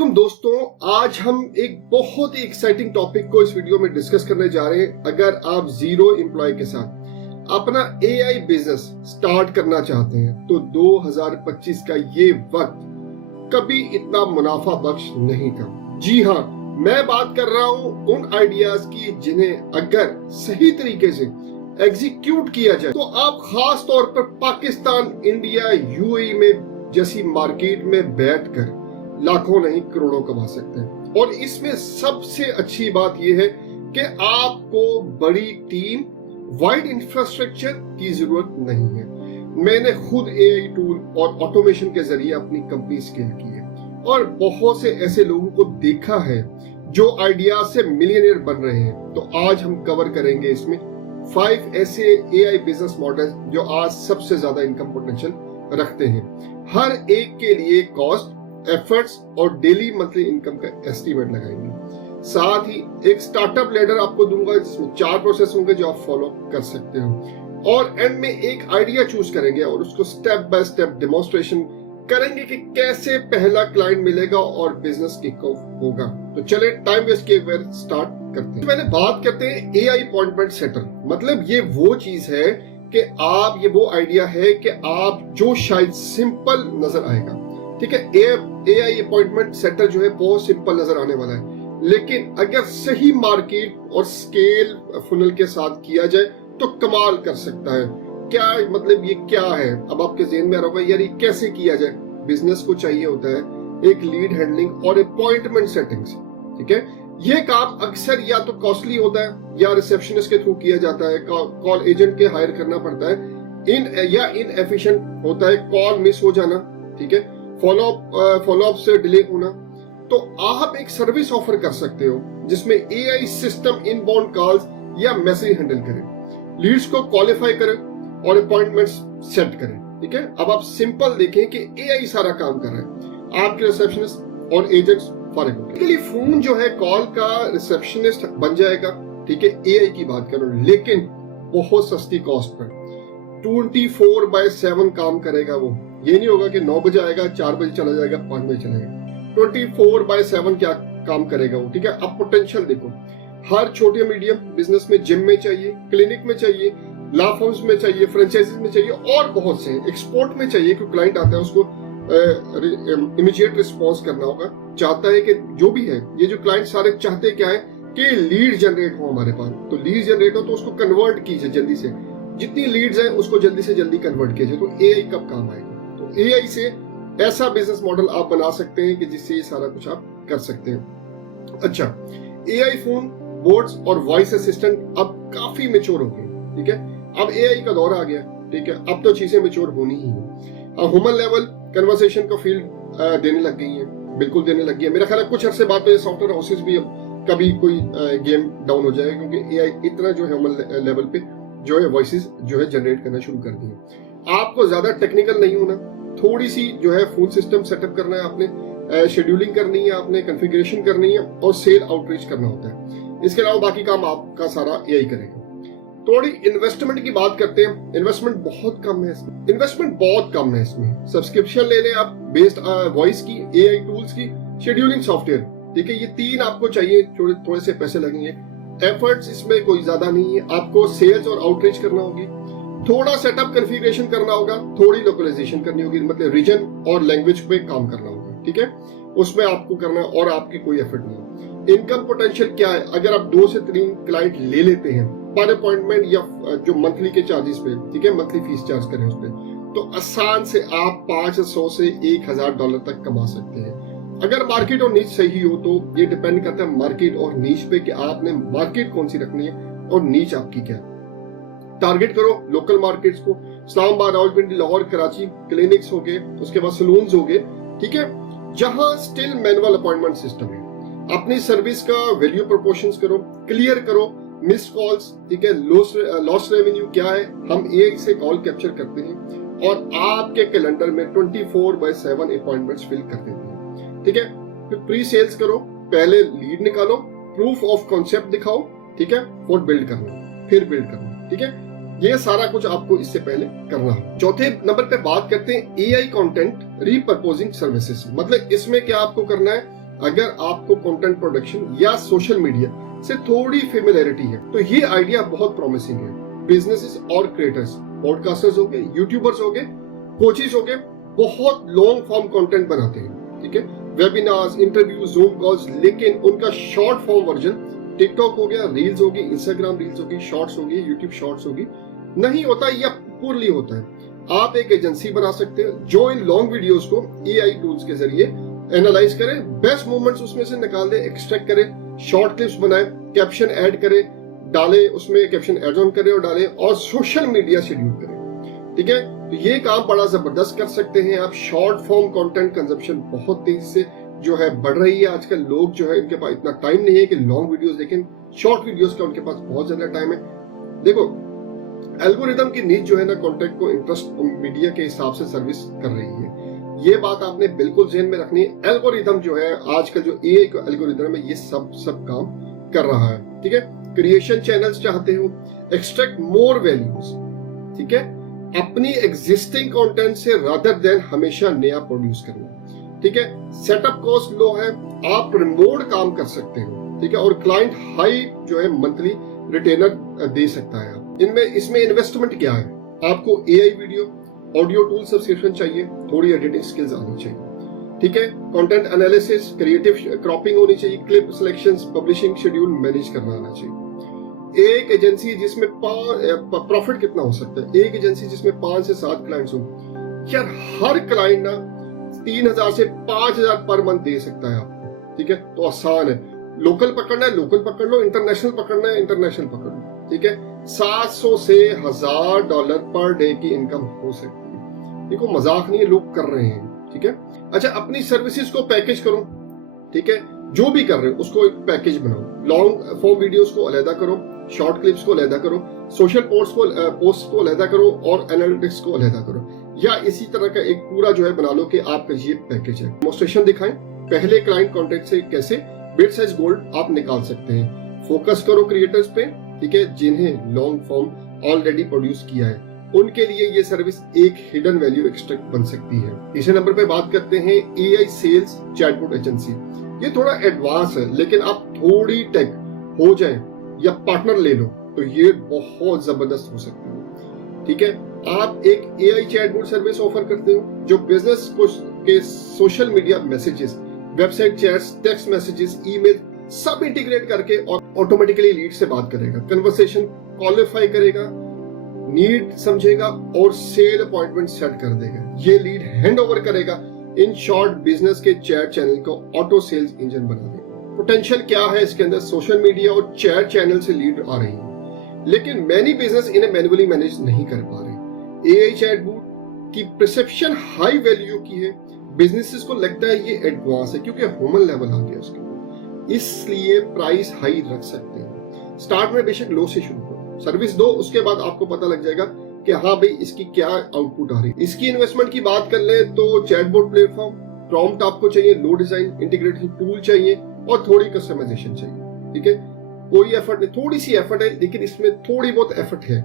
वालेकुम दोस्तों, आज हम एक बहुत ही एक्साइटिंग टॉपिक को इस वीडियो में डिस्कस करने जा रहे हैं। अगर आप जीरो एम्प्लॉय के साथ अपना एआई बिजनेस स्टार्ट करना चाहते हैं तो 2025 का ये वक्त कभी इतना मुनाफा बख्श नहीं था। जी हाँ, मैं बात कर रहा हूं उन आइडियाज की जिन्हें अगर सही तरीके से एग्जीक्यूट किया जाए तो आप खास तौर पर पाकिस्तान, इंडिया, यूएई में जैसी मार्केट में बैठकर लाखों नहीं करोड़ों कमा सकते हैं। और इसमें सबसे अच्छी बात यह है कि आपको बड़ी टीम, वाइड इंफ्रास्ट्रक्चर की जरूरत नहीं है। मैंने खुद एआई टूल और ऑटोमेशन के जरिए अपनी कंपनी स्केल की है और बहुत से ऐसे लोगों को देखा है जो आइडिया से मिलियनियर बन रहे हैं। तो आज हम कवर करेंगे इसमें 5 ऐसे एआई बिजनेस मॉडल जो आज सबसे ज्यादा इनकम पोटेंशियल रखते हैं। हर एक के लिए कॉस्ट, एफर्ट्स और डेली मंथली इनकम का एस्टीमेट लगाएंगे। साथ ही एक स्टार्टअप लेडर आपको दूंगा जिसमें 4 प्रोसेस होंगे जो आप फॉलो कर सकते हो और एंड में एक आइडिया चूज करेंगे और उसको स्टेप बाय स्टेप डेमोन्स्ट्रेशन करेंगे कि कैसे पहला क्लाइंट मिलेगा और बिजनेस किक ऑफ होगा। तो चले टाइम वेस्ट किए बगैर स्टार्ट करते हैं। पहले बात करते हैं एआई अपॉइंटमेंट सेटर। मतलब ये वो चीज है कि आप, ये वो आइडिया है कि आप जो शायद सिंपल नजर आएगा, ठीक है, एआई अपॉइंटमेंट सेटर जो है बहुत सिंपल नजर आने वाला है, लेकिन अगर सही मार्केट और स्केल फुनल के साथ किया जाए तो कमाल कर सकता है। क्या मतलब ये क्या है? अब आपके ज़हन में आ रहा होगा यार ये कैसे किया जाए। बिजनेस को चाहिए होता है एक लीड हैंडलिंग और अपॉइंटमेंट सेटिंग्स, ठीक है। ये काम अक्सर या तो कॉस्टली होता है या रिसेप्शनिस्ट के थ्रू किया जाता है, कॉल एजेंट के हायर करना पड़ता है, इनएफिशिएंट होता है, कॉल मिस हो जाना, ठीक है, फॉलोअप से डिले होना। तो आप एक सर्विस ऑफर कर सकते हो जिसमें एआई सिस्टम इनबाउंड कॉल्स या मैसेज हैंडल करे, लीड्स को क्वालिफाई करे और अपॉइंटमेंट्स सेट करे, ठीक है। अब आप सिंपल देखें कि एआई सारा काम कर रहा है, आपके रिसेप्शनिस्ट और एजेंट्स फर्क होंगे। इसके लिए फोन जो है कॉल का रिसेप्शनिस्ट बन जाएगा, ठीक है, एआई की बात करो, लेकिन बहुत सस्ती कॉस्ट पर 24/7 काम करेगा। वो ये नहीं होगा कि 9 बजे आएगा, 4 बजे चला जाएगा, 5 बजे चला जाएगा। 24/7 क्या काम करेगा वो, ठीक है। अब पोटेंशियल देखो, हर छोटे मीडियम बिजनेस में, जिम में चाहिए, क्लिनिक में चाहिए, लॉ फर्म्स में चाहिए, फ्रेंचाइजीज में चाहिए और बहुत से एक्सपोर्ट में चाहिए। क्योंकि क्लाइंट आता है उसको इमीडिएट रिस्पॉन्स करना होगा, चाहता है कि जो भी है, ये जो क्लाइंट सारे चाहते क्या है कि लीड जनरेट हो हमारे पास। तो लीड जनरेट हो तो उसको कन्वर्ट कीजिए जल्दी से, जितनी लीड्स हैं उसको जल्दी से जल्दी कन्वर्ट कीजिए। तो एआई कब काम आएगा? तो एआई से ऐसा बिजनेस मॉडल आप बना सकते हैं कि जिससे ये सारा कुछ आप कर सकते हैं। अच्छा, एआई फोन, बोर्ड्स और वॉइस असिस्टेंट अब काफी मैच्योर हो गए, ठीक है। अब एआई का दौर आ गया, ठीक है, अब तो चीजें मैच्योर होनी ही है। ह्यूमन लेवल कन्वर्सेशन का फील्ड देने लग गई है, बिल्कुल देने लग गई है। मेरा ख्याल है कुछ अरसे बाद में सॉफ्टवेयर हाउसेस भी अब कभी कोई गेम डाउन हो जाएगा, क्योंकि एआई इतना जो है ह्यूमन लेवल पे जो है वॉइसेस जो है जनरेट करना शुरू कर दिए। आपको ज्यादा टेक्निकल नहीं होना, थोड़ी सी जो है फोन सिस्टम सेटअप करना है आपने, शेड्यूलिंग करनी है आपने, कॉन्फ़िगरेशन करनी है और सेल आउटरीच करना होता है। इसके अलावा बाकी काम आपका सारा एआई करेगा। थोड़ी इन्वेस्टमेंट की बात करते हैं। इन्वेस्टमेंट बहुत कम है इसमें, सब्सक्रिप्शन ले लें आप बेस्ड वॉइस की, एआई टूल्स की, शेड्यूलिंग सॉफ्टवेयर, ठीक है। ये 3 आपको चाहिए, थोड़े से पैसे लगेंगे। एफर्ट्स इसमें कोई ज्यादा नहीं है, आपको सेल्स और आउटरीच करना होगी, थोड़ा सेटअप कॉन्फ़िगरेशन करना होगा, थोड़ी लोकलाइजेशन करनी होगी, मतलब रीजन और लैंग्वेज पे काम करना होगा, ठीक है, उसमें आपको करना और आपकी कोई एफर्ट नहीं। इनकम पोटेंशियल क्या है? अगर आप 2 से 3 क्लाइंट ले लेते हैं पर अपॉइंटमेंट या जो मंथली के चार्जेस पे, ठीक है, मंथली फीस चार्ज करें उस पे, तो आसान से आप $500 से $1000 तक कमा सकते हैं। अगर मार्केट और नीच सही हो तो ये डिपेंड करता है मार्केट और नीच पे कि आपने मार्केट कौन सी रखनी है और नीच आपकी क्या है। टारगेट करो लोकल मार्केट्स को, इस्लामाबाद, रावलपिंडी, लाहौर, कराची, क्लिनिक्स हो गए, उसके बाद सलून्स हो गए, ठीक है, जहां स्टिल मैनुअल अपॉइंटमेंट सिस्टम है। अपनी सर्विस का वैल्यू प्रोपोर्शंस करो, क्लियर करो मिस कॉल्स, ठीक है, लॉस रेवेन्यू क्या है, हम एआई से कॉल कैप्चर करते हैं और आपके कैलेंडर में 24/7 अपॉइंटमेंट्स फिल कर देते हैं, ठीक है। फिर प्री सेल्स करो, पहले लीड निकालो, प्रूफ ऑफ कॉन्सेप्ट दिखाओ, ठीक है, और बिल्ड करना, फिर बिल्ड करना, ठीक है। ये सारा कुछ आपको इससे पहले करना है। चौथे नंबर पे बात करते हैं एआई कंटेंट रीपर्पोजिंग सर्विसेज। मतलब इसमें क्या आपको करना है अगर आपको कंटेंट प्रोडक्शन या सोशल मीडिया से थोड़ी फेमिलियरिटी है तो ये आइडिया बहुत प्रॉमिसिंग है। बिजनेसेस और क्रिएटर्स, पॉडकास्टर्स हो गए, यूट्यूबर्स हो गए, कोचेस हो गए, बहुत लॉन्ग फॉर्म कंटेंट बनाते हैं, ठीक है, वेबिनार्स, इंटरव्यू, जूम कॉल्स, लेकिन उनका शॉर्ट फॉर्म वर्जन टिकटॉक हो गया, रील्स होगी, इंस्टाग्राम रील्स होगी, शॉर्ट्स होगी, यूट्यूब शॉर्ट्स होगी, नहीं होता या पुरली होता है। आप एक एजेंसी बना सकते हैं जो इन लॉन्ग वीडियोस को एआई टूल्स के जरिए एनालाइज करे, बेस्ट मोमेंट्स उसमें से निकाल दे, एक्सट्रैक्ट करे, शॉर्ट क्लिप्स बनाए, कैप्शन ऐड करे, डाले, उसमें कैप्शन एड ऑन करे और डाले, और सोशल मीडिया शेड्यूल करे, ठीक है। तो ये काम बड़ा जबरदस्त कर सकते हैं आप। शॉर्ट फॉर्म कंटेंट कंजप्शन बहुत तेजी से जो है बढ़ रही है आजकल। लोग जो है इनके पास इतना टाइम नहीं है कि लॉन्ग वीडियोस देखें, शॉर्ट वीडियोस का उनके पास बहुत ज्यादा टाइम है। देखो, एल्गोरिदम की नीड जो है ना कंटेंट को इंटरेस्ट मीडिया के हिसाब से सर्विस कर रही है। ये बात आपने बिल्कुल ध्यान में रखनी है। एल्गोरिदम जो है आजकल जो एआई का एल्गोरिदम है ये सब काम कर रहा है, ठीक है। क्रिएशन चैनल्स चाहते हो, एक्सट्रैक्ट मोर वैल्यूज, ठीक है, अपनी एग्जिस्टिंग कंटेंट से रादर देन हमेशा नया प्रोड्यूस करना, ठीक है। सेटअप कॉस्ट लो है, आप रिमोट काम कर सकते हो, ठीक है, और क्लाइंट हाई जो है मंथली रिटेनर दे सकता है। इसमें इन्वेस्टमेंट क्या है? आपको AI video, audio tool subscription चाहिए, थोड़ी एडिटिंग स्किल्स आनी चाहिए, ठीक है, कंटेंट एनालिसिस, क्रिएटिव क्रॉपिंग होनी चाहिए, clip selections, publishing schedule manage करना आना चाहिए। एक एजेंसी जिसमें प्रॉफिट कितना हो सकता है? एक एजेंसी जिसमें 5 से 7 क्लाइंट्स हो, यार हर क्लाइंट ना 3000 से 5000 पर मंथ दे सकता है आपको, ठीक है। तो आसान है, लोकल पकड़ना है लोकल पकड़ लो, इंटरनेशनल पकड़ना है इंटरनेशनल पकड़ लो, ठीक है। 700 से $1000 पर डे की इनकम हो सकती है। देखो मजाक नहीं है, लोग कर रहे हैं, ठीक है। अच्छा, अपनी सर्विसेज को पैकेज करो, ठीक है, जो भी कर रहे हो उसको एक पैकेज बनाओ। लॉन्ग फॉर्म वीडियोस को अलग करो, शॉर्ट क्लिप्स को अलग करो, सोशल पोस्ट को अलग करो और एनालिटिक्स को अलग करो, या इसी तरह का एक पूरा जो है बना लो कि आपका ये पैकेज है। डेमोंस्ट्रेशन दिखाएं पहले क्लाइंट कॉन्टेक्ट से कैसे बिट साइज गोल्ड आप निकाल सकते हैं। फोकस करो क्रिएटर्स पे, ठीक है, जिन्हें लॉन्ग फॉर्म ऑलरेडी प्रोड्यूस किया है, उनके लिए ये सर्विस एक हिडन वैल्यू एक्सट्रैक्ट बन सकती है। तीसरे नंबर पे बात करते हैं एआई सेल्स चैटबॉट एजेंसी। ये थोड़ा एडवांस है, लेकिन आप थोड़ी टेक हो जाए या पार्टनर ले लो तो ये बहुत जबरदस्त हो सकती है, ठीक है। आप एक एआई चैटबॉट सर्विस ऑफर करते हो जो बिजनेस के social media messages, website chats, text messages, email सब इंटीग्रेट करके और ऑटोमेटिकली लीड से बात करेगा, कन्वर्सेशन क्वालिफाई करेगा, नीड समझेगा और सेल अपॉइंटमेंट सेट कर देगा। ये लीड हैंड ओवर करेगा। इन शॉर्ट, बिजनेस के चैट चैनल को ऑटो सेल्स इंजन बना देगा। पोटेंशियल क्या है इसके अंदर? सोशल मीडिया और चैट चैनल से लीड आ रही है, लेकिन मैनी बिजनेस इन्हें मैन्युअली मैनेज नहीं कर पा रहे। एआई चैटबॉट की परसेप्शन हाई वैल्यू की है, बिजनेसेस को लगता है ये एडवांस है क्योंकि ह्यूमन लेवल आ गया उसके ऊपर, इसलिए प्राइस हाई रख सकते हैं। स्टार्ट में बेशक लो से शुरू करो, सर्विस दो, उसके बाद आपको पता लग जाएगा कि हाँ भाई इसकी क्या आउटपुट आ रही है। इसकी इन्वेस्टमेंट की बात कर ले तो चैटबॉट प्लेटफॉर्म, प्रॉम्प्ट आपको चाहिए, लो डिजाइन, इंटीग्रेटेड टूल चाहिए और थोड़ी कस्टमाइजेशन चाहिए, ठीक है। कोई एफर्ट नहीं, थोड़ी सी एफर्ट है, लेकिन इसमें थोड़ी बहुत एफर्ट है।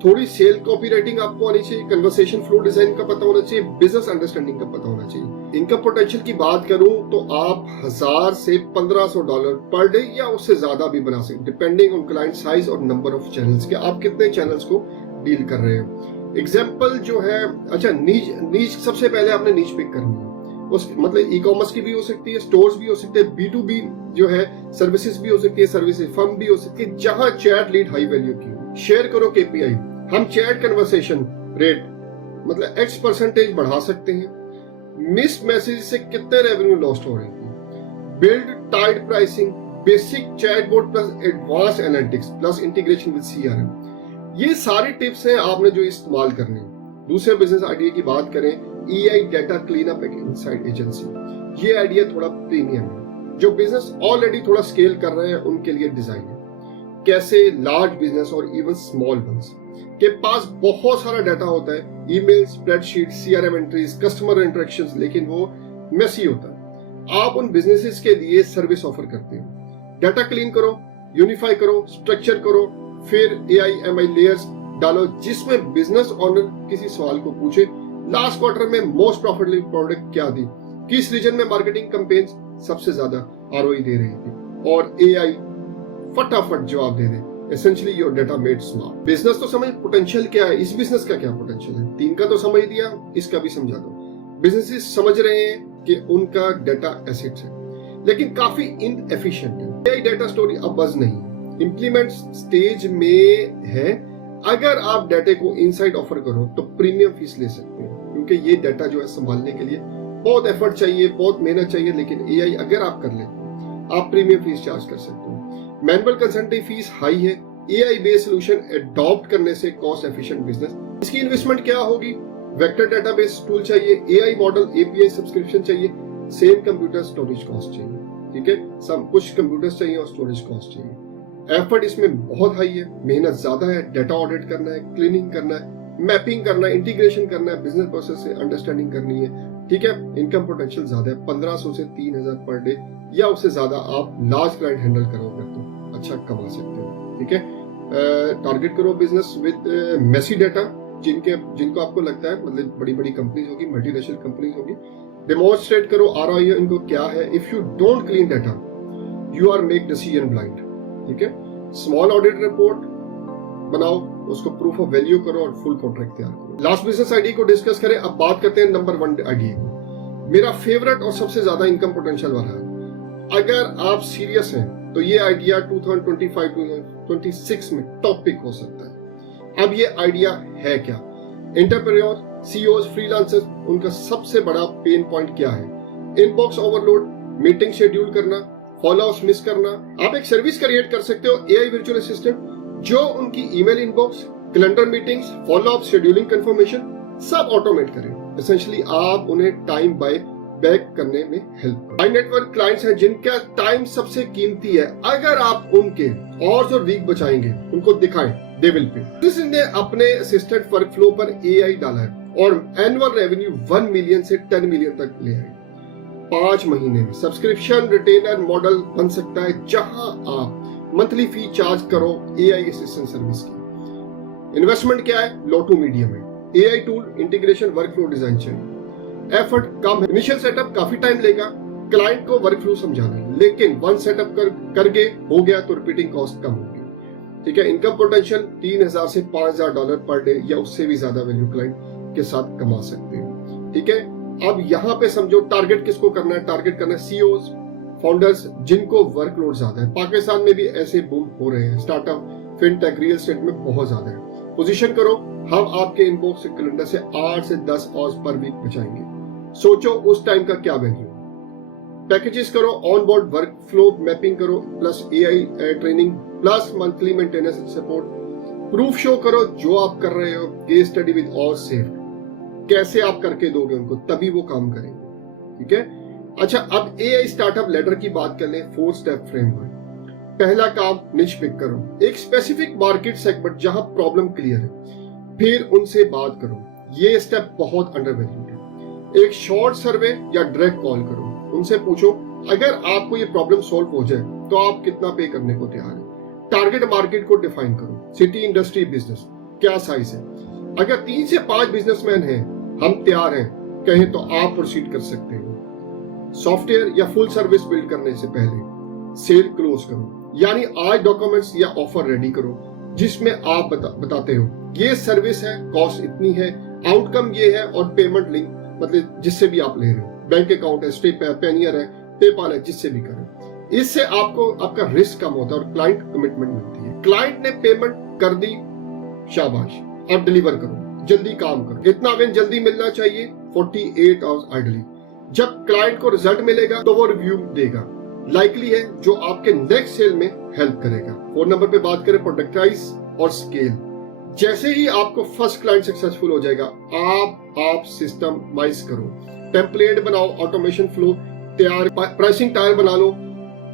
थोड़ी सेल कॉपी राइटिंग आपको आनी चाहिए, कन्वर्सेशन फ्लो डिजाइन का पता होना चाहिए, बिजनेस अंडरस्टैंडिंग का पता होना चाहिए। इनकम पोटेंशियल की बात करूं तो आप $1000 से $1500 पर डे या उससे ज्यादा भी बना सकते, डिपेंडिंग ऑन क्लाइंट साइज और नंबर ऑफ चैनल्स के, आप कितने चैनल्स को डील कर रहे हैं। एग्जाम्पल जो है, अच्छा नीच सबसे पहले आपने नीच पिक करनी है। उस मतलब ई कॉमर्स की भी हो सकती है, स्टोर्स भी हो सकते हैं, B2B जो है सर्विसेज भी हो सकती है, सर्विसेज फर्म भी हो सकती है, जहां चैट लीड हाई वैल्यू की हो। शेयर करो KPI, हम चैट कन्वर्सेशन रेट मतलब X% बढ़ा सकते हैं, मिस मैसेज से कितने रेवेन्यू लॉस्ट हो रहे हैं, build tide pricing, basic chatbot plus advance analytics plus integration with CRM। ये सारी टिप्स हैं आपने जो इस्तेमाल करनी है। दूसरे बिजनेस आइडिया की बात करें, EI data clean up inside agency. ये आइडिया थोड़ा प्रीमियम है, जो बिजनेस ऑलरेडी थोड़ा स्केल कर रहे हैं उनके लिए डिजाइन है। कैसे लार्ज बिजनेस और इवन स्मॉल वंस के पास बहुत सारा डाटा होता है, email, spreadsheet, CRM entries, customer interactions, लेकिन वो मेसी होता है। आप उन बिजनेसेस के लिए सर्विस ऑफर करते हो। डाटा क्लीन करो, यूनिफाई करो, स्ट्रक्चर करो, फिर AI/MI लेयर्स डालो जिसमें बिजनेस ओनर किसी सवाल को पूछे, लास्ट क्वार्टर में मोस्ट प्रॉफिटेबल प्रोडक्ट क्या दी, किस रीजन में मार्केटिंग कैंपेन्स सबसे ज्यादा ROI दे रही थी और AI फटाफट जवाब दे दे। Essentially your data made smart। Business तो समझ पोटेंशियल क्या है, इस बिजनेस का क्या पोटेंशियल है, 3 का तो समझ दिया, इसका भी समझा दो। बिजनेसेस समझ रहे हैं कि उनका डाटा एसेट्स है लेकिन काफी इनएफिशिएंट है। AI डाटा स्टोरी अब बज नहीं, इंप्लीमेंट स्टेज में है। अगर आप डाटा को इनसाइड ऑफर करो तो प्रीमियम फीस ले सकते हो, क्योंकि ये डाटा जो है संभालने के लिए बहुत एफर्ट चाहिए, बहुत मेहनत चाहिए, लेकिन AI अगर आप कर ले आप प्रीमियम फीस चार्ज कर सकते हो। मैनुअल कंसल्टिंग फीस हाई है। AI बेस्ड सोल्यूशन अडॉप्ट करने से कॉस्ट एफिशिएंट बिजनेस। इसकी इन्वेस्टमेंट क्या होगी? वेक्टर डेटाबेस टूल चाहिए, AI मॉडल, API सब्सक्रिप्शन चाहिए, सेम कंप्यूटर स्टोरेज कॉस्ट चाहिए, ठीक है, सब कुछ कंप्यूटर्स चाहिए और स्टोरेज कॉस्ट चाहिए। एफर्ट इसमें बहुत हाई है, मेहनत ज्यादा है, डाटा ऑडिट करना है, क्लीनिंग करना है, मैपिंग करना है, इंटीग्रेशन करना है, बिजनेस प्रोसेस से अंडरस्टैंडिंग करनी है, ठीक है। इनकम पोटेंशियल ज्यादा है, 1500 से 3000 पर डे या उससे ज्यादा आप लार्ज क्लाइंट हैंडल करोगे तो अच्छा कमा सकते हो, ठीक है। टारगेट करो बिजनेस विद मेसी डाटा, जिनको आपको लगता है मतलब बड़ी बड़ी कंपनीज होगी, मल्टीनेशनल कंपनीज होगी। डेमोन्स्ट्रेट करो ROI इनको क्या है। If you don't clean data you are make decision blind, ठीक है। स्मॉल ऑडिट रिपोर्ट बनाओ, उसको प्रूफ ऑफ वैल्यू करो और फुल कॉन्ट्रैक्ट तैयार करो। लास्ट बिजनेस आइडिया को डिस्कस करें। अब बात करते हैं नंबर 1 आइडिया, मेरा फेवरेट और सबसे ज्यादा इनकम पोटेंशियल वाला है। अगर आप सीरियस हैं तो ये आइडिया 2025-2026 में टॉपिक हो सकता है। अब ये आइडिया है क्या? एंटरप्रेन्योर, CEOs, फ्रीलांसर्स, उनका सबसे बड़ा पेन पॉइंट क्या है? इनबॉक्स ओवरलोड, मीटिंग शेड्यूल करना, फॉलोअप्स मिस करना। आप एक सर्विस क्रिएट कर सकते हो, AI वर्चुअल असिस्टेंट, जो उनकी email inbox, calendar meetings, follow up, scheduling, confirmation सब ऑटोमेट करें। एसेंशियली आप उन्हें टाइम बाय बैक करने में हेल्प करें। हाई नेटवर्क क्लाइंट्स हैं जिनका टाइम सबसे कीमती है, अगर आप उनके और जो वीक बचाएंगे उनको दिखाएं, दे विल पे। इसने अपने असिस्टेंट वर्कफ्लो पर AI डाला है और एनुअल रेवेन्यू 1 मिलियन से 10 मिलियन तक ले आए 5 महीने में। सब्सक्रिप्शन रिटेनर मॉडल बन सकता है जहां आप मंथली फी चार्ज करो AI असिस्टेंट सर्विस की। इन्वेस्टमेंट क्या है? लो टू मीडियम है। AI tool, integration, workflow design चाहिए। एफर्ट कम है, इनिशियल सेटअप काफी टाइम लेगा, क्लाइंट को वर्कफ्लो समझाना है, लेकिन वन सेटअप करके हो गया तो रिपीटिंग कॉस्ट कम होगी, ठीक है। इनकम पोटेंशियल $3000 से $5000 पर डे या उससे भी ज्यादा वैल्यू क्लाइंट के साथ कमा सकते हैं, ठीक है। अब यहाँ पे समझो टारगेट किसको करना है? टारगेट करना है CEOs, फाउंडर्स जिनको वर्कलोड ज्यादा है। पाकिस्तान में भी ऐसे बूम हो रहे हैं, स्टार्टअप, फिनटेक, रियल एस्टेट में बहुत ज्यादा है। पोजीशन करो, हम आपके इनबॉक्स कैलेंडर से 8 से 10 आवर्स पर वीक बचाएंगे। सोचो उस टाइम का क्या वैल्यू। पैकेजेस करो, ऑन बोर्ड वर्कफ्लो मैपिंग करो, plus AI training, plus monthly maintenance support. Proof show करो जो आप कर रहे हो, case study with all safe, कैसे आप करके दोगे उनको, तभी वो काम करेंगे, ठीक है। अच्छा, अब AI स्टार्टअप लेडर की बात कर लें। 4 स्टेप फ्रेमवर्क। पहला काम, निश पिक करो, एक स्पेसिफिक मार्केट सेगमेंट जहां प्रॉब्लम क्लियर है, फिर उनसे बात करो। ये स्टेप बहुत अंडरवैल्यूड है। एक शॉर्ट सर्वे या डायरेक्ट कॉल करो, उनसे पूछो अगर आपको ये प्रॉब्लम सॉल्व हो जाए तो आप कितना पे करने को तैयार हैं। टारगेट मार्केट को डिफाइन करो, सिटी, इंडस्ट्री, बिजनेस, क्या साइज है। अगर 3 से 5 बिजनेसमैन हैं, हम तैयार हैं कहें तो आप प्रोसीड कर सकते हैं। सॉफ्टवेयर या फुल सर्विस बिल्ड करने से पहले सेल क्लोज करो, यानी आज डॉक्यूमेंट्स या ऑफर रेडी करो जिसमें आप बताते हो ये सर्विस है, कॉस्ट इतनी है, आउटकम ये है और पेमेंट लिंक मतलब जिससे भी आप ले रहे हो, बैंक अकाउंट है, स्टेप है, पेनियर है, पेपाल है, जिससे भी करें। इससे आपको आपका रिस्क कम होता है और क्लाइंट कमिटमेंट मिलती है। क्लाइंट ने पेमेंट कर दी, शाबाश, अब डिलीवर करो, जल्दी काम करो। इतना वेन जल्दी मिलना चाहिए, 48 आवर्स आइडली। जब क्लाइंट को रिजल्ट मिलेगा तो वो रिव्यू देगा, लाइकली है जो आपके नेक्स्ट सेल में हेल्प करेगा। 4 नंबर पे बात करें प्रोडक्टाइज और स्केल। जैसे ही आपको फर्स्ट क्लाइंट सक्सेसफुल हो जाएगा, आप सिस्टमाइज करो, टेम्पलेट बनाओ, ऑटोमेशन फ्लो तैयार, प्राइसिंग टायर बना लो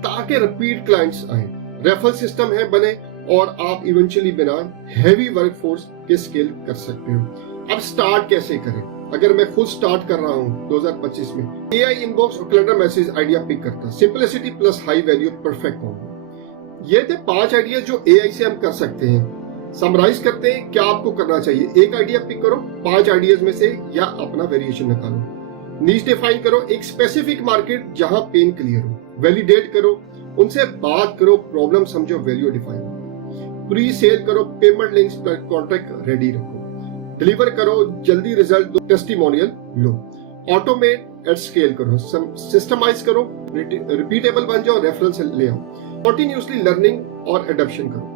ताकि रिपीट क्लाइंट्स आए। रेफरल सिस्टम है बने और आप इवेंचुअली बिना हैवी वर्कफोर्स के स्केल कर सकते हो। अब स्टार्ट कैसे करें? अगर मैं खुद स्टार्ट कर रहा हूं 2025 में, AI इनबॉक्स और कैलेंडर मैसेज आइडिया पिक करता, simplicity plus high value perfect होगा। ये थे 5 आइडिया जो AI से हम कर सकते हैं। समराइज करते हैं क्या आपको करना चाहिए। एक आइडिया पिक करो 5 आइडियाज में से या अपना वेरिएशन निकालो। नीश डिफाइन करो, एक स्पेसिफिक मार्केट जहां पेन क्लियर हो, वैलिडेट करो, उनसे बात करो, प्रॉब्लम समझो, वैल्यू डिफाइन, प्री सेल करो, पेमेंट लिंक्स पर कॉन्ट्रैक्ट रेडी रखो, डिलीवर करो, जल्दी रिजल्ट दो, testimonial low, automate at scale करो, सिस्टमाइज करो, रिपीटेबल बन जाओ, रेफरेंस ले आओ, कंटिन्यूअसली लर्निंग और एडॉप्शन करो,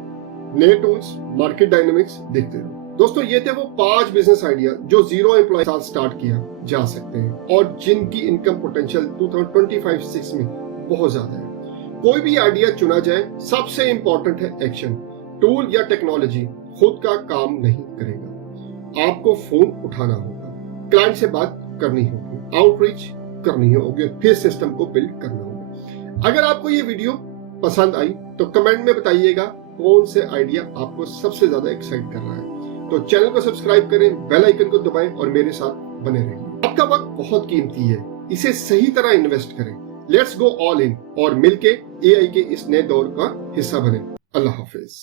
नए टूल्स, मार्केट डायनामिक्स देखते रहो। दोस्तों ये थे वो 5 बिजनेस आइडिया जो 0 एम्प्लॉय साथ स्टार्ट किया जा सकते हैं और जिनकी इनकम पोटेंशियल 2025-6 में बहुत ज्यादा है। कोई भी आइडिया चुना जाए, सबसे इंपॉर्टेंट है एक्शन। टूल या टेक्नोलॉजी खुद का काम नहीं करेगा, आपको फोन उठाना होगा, क्लाइंट से बात करनी होगी, आउटरीच करनी होगी, फिर सिस्टम को बिल्ड करना होगा। अगर आपको ये वीडियो पसंद आई तो कमेंट में बताइएगा कौन से आइडिया आपको सबसे ज्यादा एक्साइट कर रहा है। तो चैनल को सब्सक्राइब करें, बेल आइकन को दबाएं और मेरे साथ बने रहिए। आपका वक्त बहुत कीमती है, इसे सही तरह इन्वेस्ट करें। लेट्स गो ऑल इन और मिलके एआई के इस नए दौर का हिस्सा बने। अल्लाह हाफिज।